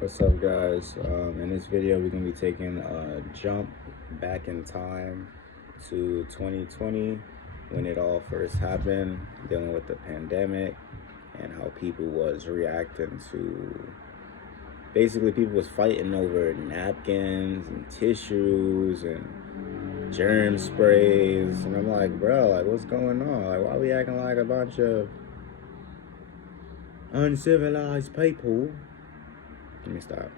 What's up, guys? In this video, we're going to be taking a jump back in time to 2020 when it all first happened, dealing with the pandemic and how people was reacting to basically people was fighting over napkins and tissues and germ sprays. And I'm like, bro, like, what's going on? Like, why we acting like a bunch of uncivilized people? Let me stop.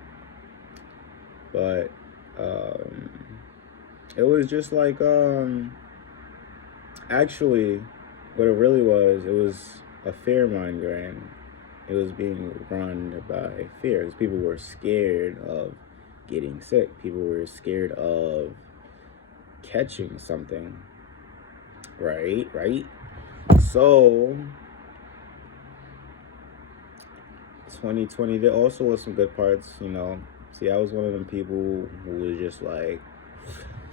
But um, it was just like actually what it really was, it was a fear mongering. It was being run by fear. 'Cause people were scared of getting sick. People were scared of catching something. Right. So 2020, there also was some good parts, you know. See, I was one of them people who was just like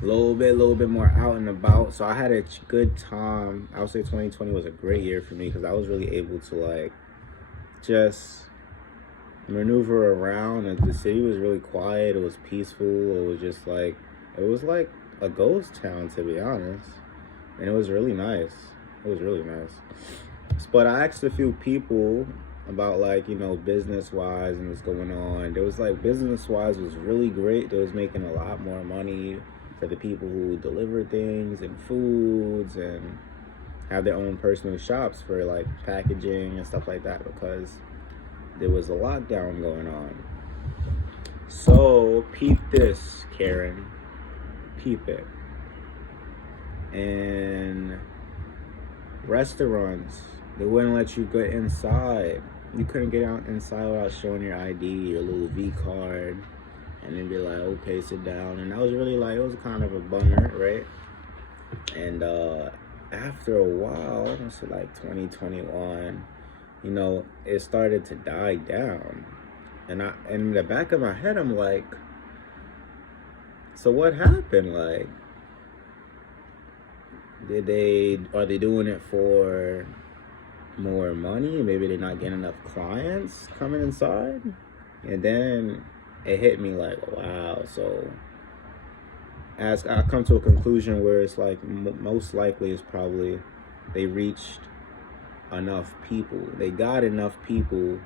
a little bit more out and about. So I had a good time. I would say 2020 was a great year for me because I was really able to like just maneuver around. And the city was really quiet. It was peaceful. It was like a ghost town, to be honest. And it was really nice. It was really nice. But I asked a few people about like, you know, business wise and what's going on. There was like business wise was really great. They was making a lot more money for the people who deliver things and foods and have their own personal shops for like packaging and stuff like that because there was a lockdown going on. So peep this, Karen. Peep it. And restaurants, they wouldn't let you go inside. You couldn't get out inside without showing your ID, your little V card, and then be like, okay, sit down. And I was really like, it was kind of a bummer, right? And after a while, it's like 2021, you know, it started to die down. And in the back of my head, I'm like, so what happened? Like, are they doing it for more money? Maybe they're not getting enough clients coming inside. And then it hit me like, wow. So as I come to a conclusion where it's like most likely it's probably they reached enough people. They got enough people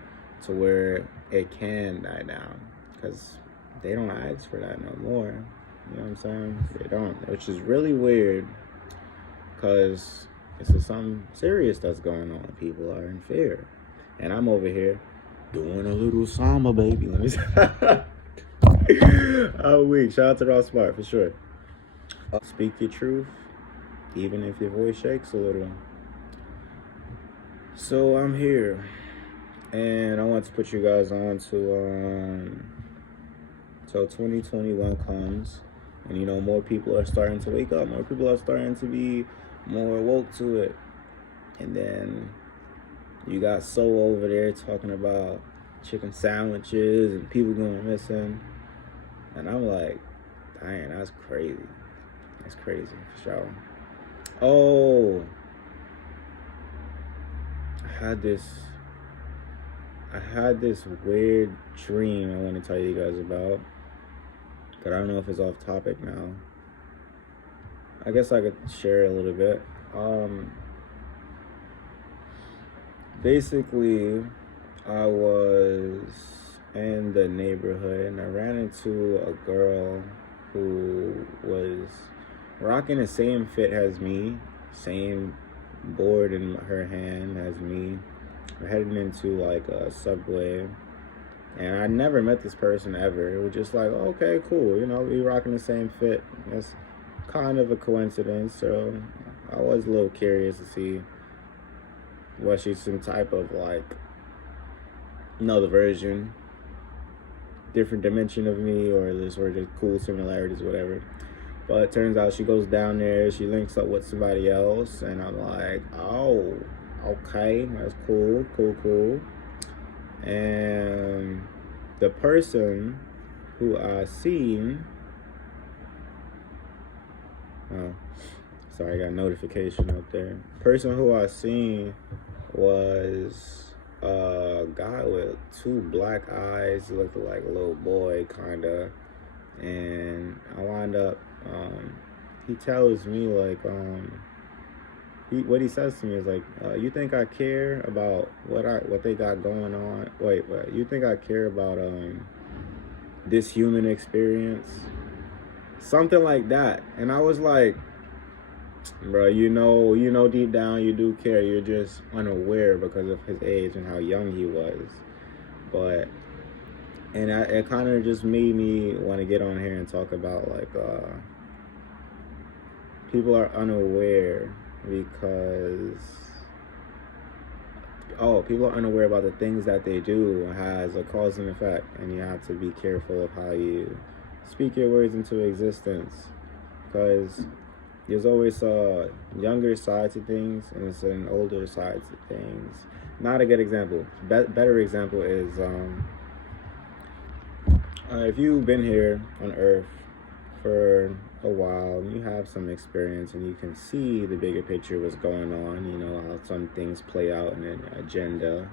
to where it can die down because they don't ask for that no more. You know what I'm saying? They don't, which is really weird because it's something serious that's going on. People are in fear. And I'm over here doing a little samba, baby. Let me Oh, weak. Shout out to Ross Smart for sure. Speak your truth, even if your voice shakes a little. So I'm here, and I want to put you guys on to so 2021 comes, and you know more people are starting to wake up. More people are starting to be more woke to it, and then you got Soul over there talking about chicken sandwiches and people going missing. And I'm like, dang, that's crazy. That's crazy for sure. Oh, I had this weird dream I want to tell you guys about. But I don't know if it's off topic now. I guess I could share a little bit. Basically, I was in the neighborhood and I ran into a girl who was rocking the same fit as me, same board in her hand as me. We're heading into like a subway, and I never met this person ever. It was just like, okay, cool, you know, we rocking the same fit. That's kind of a coincidence. So I was a little curious to see was she some type of like another version, different dimension of me, or this were just cool similarities, whatever. But it turns out she goes down there, she links up with somebody else, and I'm like, oh, okay, that's cool. And the person who I seen, oh, sorry, I got a notification up there. Person who I seen was a guy with two black eyes, looked like a little boy, kinda. And I wind up, he tells me like, what he says to me is like, you think I care about what they got going on? Wait, what? You think I care about this human experience? Something like that. And I was like, bro, you know deep down you do care. You're just unaware because of his age and how young he was. But it kind of just made me want to get on here and talk about like people are unaware because people are unaware about the things that they do has a cause and effect, and you have to be careful of how you speak your words into existence, because there's always a younger side to things and there's an older side to things. Not a good example. Better example is if you've been here on Earth for a while and you have some experience and you can see the bigger picture, what's going on, you know how some things play out in an agenda,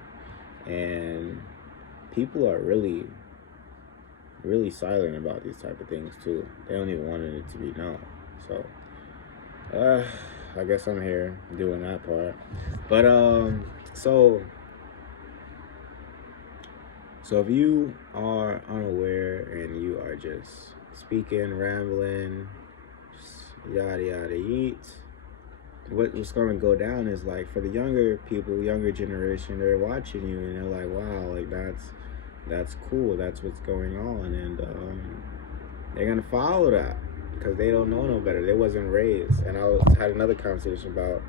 and people are really silent about these type of things too. They don't even want it to be known. So I guess I'm here doing that part. But so if you are unaware and you are just speaking, rambling, just yada yada yeet, what's going to go down is like, for the younger people, younger generation, they're watching you and they're like, wow, like that's cool, that's what's going on, and they're gonna follow that because they don't know no better. They wasn't raised. And had another conversation about,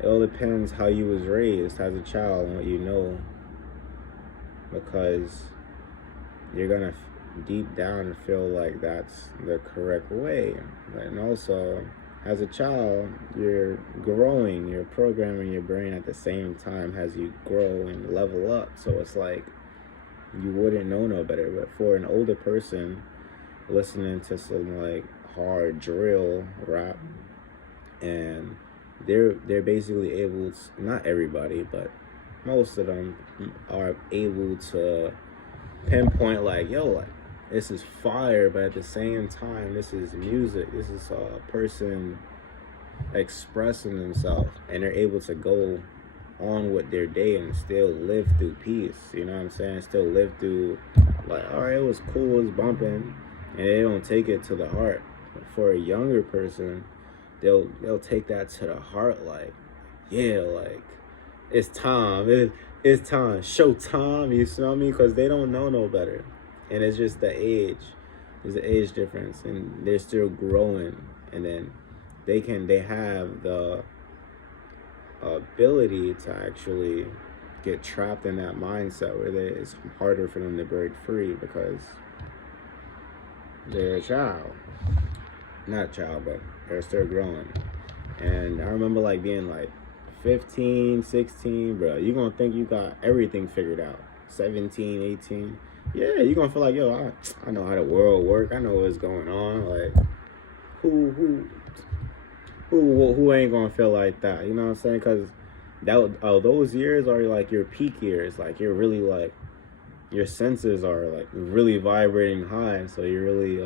it all depends how you was raised as a child and what you know, because you're gonna deep down feel like that's the correct way. And also, as a child, you're growing, you're programming your brain at the same time as you grow and level up. So it's like you wouldn't know no better. But for an older person listening to some like hard drill rap, and they're basically able to, not everybody, but most of them are able to pinpoint like, yo, like this is fire, but at the same time this is music, this is a person expressing themselves, and they're able to go on with their day and still live through peace, you know what I'm saying? Still live through like, all right, it was cool, it was bumping, and they don't take it to the heart. But for a younger person, they'll take that to the heart, like, yeah, like it's time, it's time, show time, you know what I mean? Because they don't know no better, and it's just the age, there's an age difference, and they're still growing, and then they have the ability to actually get trapped in that mindset where it's harder for them to break free because they're a child. Not a child, but they're still growing. And I remember like being like 15, 16, bro, you're gonna think you got everything figured out. 17, 18, yeah, you're gonna feel like, yo, I know how the world work, I know what's going on. Like, who ain't gonna feel like that, you know what I'm saying? Because those years are like your peak years, like you're really like, your senses are like really vibrating high, so you're really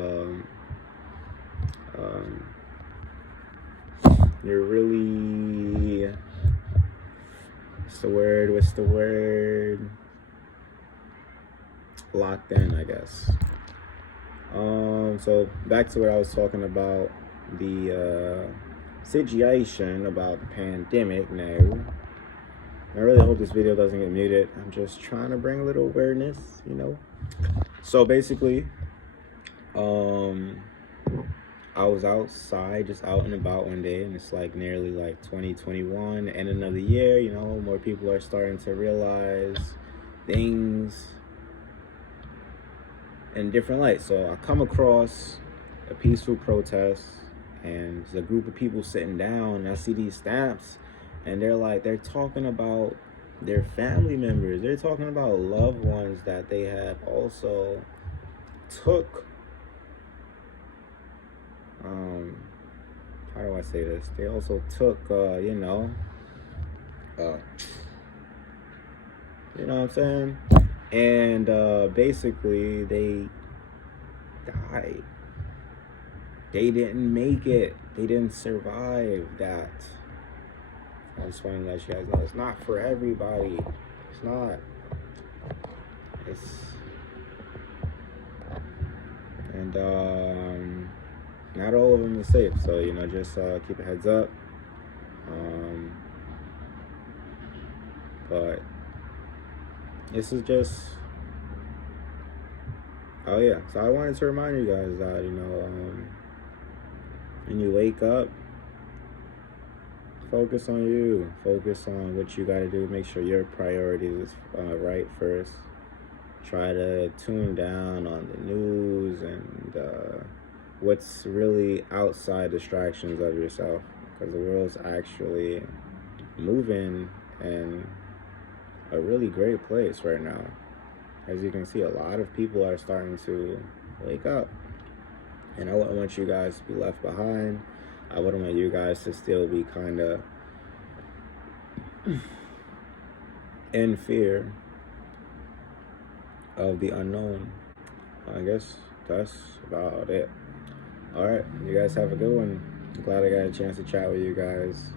what's the word, locked in, I guess. So back to what I was talking about, the situation about the pandemic now. I really hope this video doesn't get muted. I'm just trying to bring a little awareness, you know. So basically, I was outside, just out and about one day, and it's like nearly like 2021, the ending of the year, you know, more people are starting to realize things in different lights. So I come across a peaceful protest, and there's a group of people sitting down, and I see these stamps, and they're talking about their family members. They're talking about loved ones that they have also took, how do I say this? They also took, You know what I'm saying? And basically, they died. They didn't make it. They didn't survive that. I just want to let you guys know it's not for everybody. It's not. It's and not all of them are safe. So just keep a heads up. Um, but this is just. Oh yeah. So I wanted to remind you guys that when you wake up, focus on you. Focus on what you got to do. Make sure your priorities is right first. Try to tune down on the news and what's really outside distractions of yourself, because the world's actually moving in a really great place right now. As you can see, a lot of people are starting to wake up, and I wouldn't want you guys to be left behind. I wouldn't want you guys to still be kind of in fear of the unknown. I guess that's about it. All right, you guys have a good one. Glad I got a chance to chat with you guys.